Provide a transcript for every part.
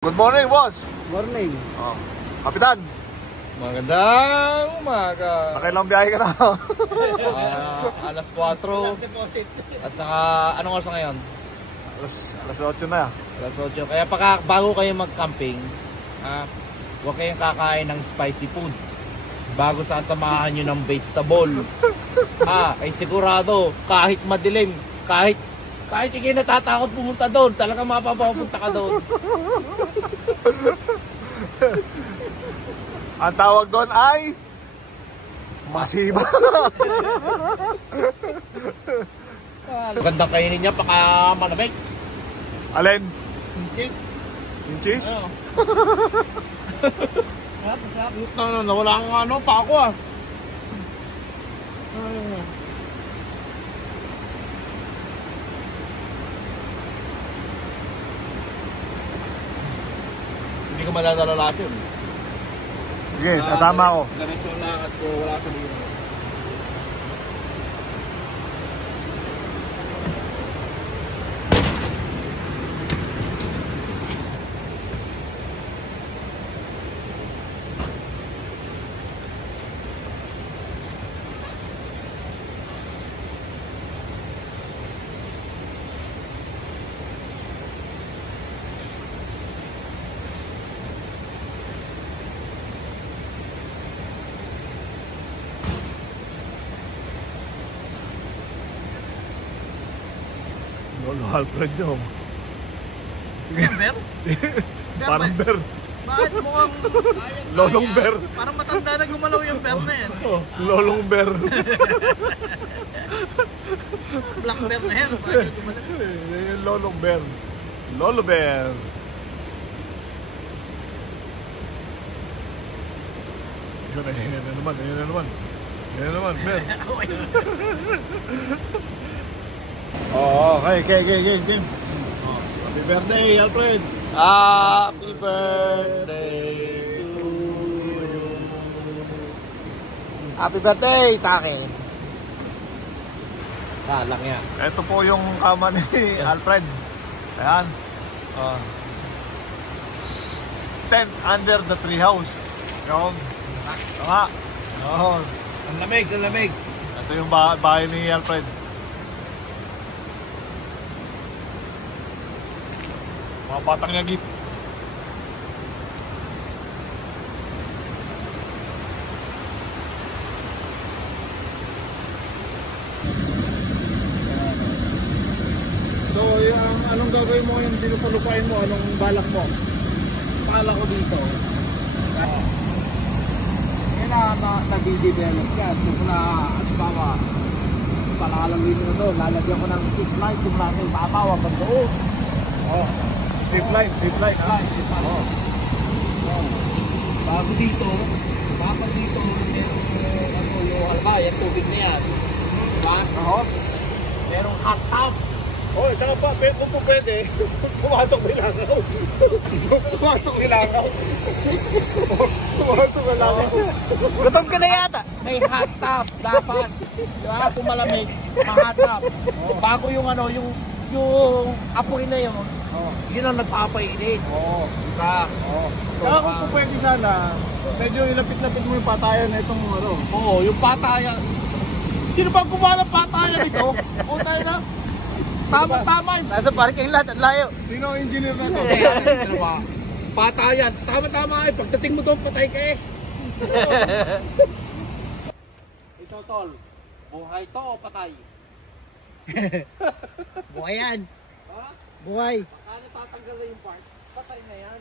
Good morning, boss. Morning. Oh. Kapitan. Magandang umaga. Nakailang biyahe ka na? Alas 4. At saka, anong oras na ngayon? Alas 8 na. Alas 8. Kaya bago kayo mag-camping, huwag kayong kakain ng spicy food. Bago sasamahan nyo ng vegetable. Ay sigurado, kahit madilim, kahit hindi natatakot pumunta doon, talagang mapapapunta ka doon. Ang tawag doon ay masiba. Gandang kainin niya, baka malamig. Alin? Cheese. Yung cheese? Oo. Nawala ang pa ako ah. Hindi ko maladala lahat yun. Sige, tatama ako. Ganito ang lakad ko, wala sa liwan. Lolo Alfred nyo. Ber? Parang bear. Bakit mukhang Lolong bear. parang matanda na gumalaw yung bear na yan. Oh, lolong bear. Black bear na yan. Bakit gumalaw? Yung lolong bear. Lolo bear. Yun na naman, yun na naman. Yun na naman, bear. Okay. Happy birthday, Alfred. Happy birthday to you. Happy birthday sa akin. Lang yan. Ito po yung kama ni Alfred. Ayan. Tent under the treehouse. Yung tama. Ang lamig. Ito yung bahay ni Alfred. Mga batang yagip. So, anong gagawin mo yung dinupulupain mo? Anong balak mo? Balak ko dito. Kailangan nag-develop ka. So, bawa, palakalawin mo doon. Lalagyan ko ng tip line. Tip line yung babaw hanggang doon. Tip line. Bago dito, yung halba, yung tubig na yan. Diba? Merong hot tub. Saka pa, kung po pwede, pumasok nilangaw. Pumasok nilangaw. Gutom ka na yata. May hot tub dapat. Diba? Kung malamig, hot tub. Bago yung yung apoy na yun. Yun ang nagpapainit. Diba? Saka kung po pwede sana, medyo ilapit-lapit mo yung patayan na itong Yung patayan. Sino bang gumawa ng patayan ito? Tayo na. Tama. Nasa parking lot, ang layo. Sino ang engineer na ito? Patayan. Tama. Pagdating mo doon, patay ka eh. Ito, tol. Buhay to o patay? Buhay yan. Buhay. Baka natatanggal na yung part, patay na yan.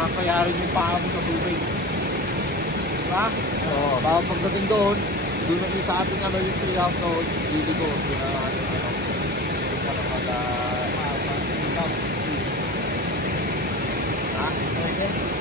sasayarin yung paa mo sa tubig. Diba? Oo. Tapos pagdating doon, doon yung sa ating ano yung treehouse doon, hindi ko, Ha?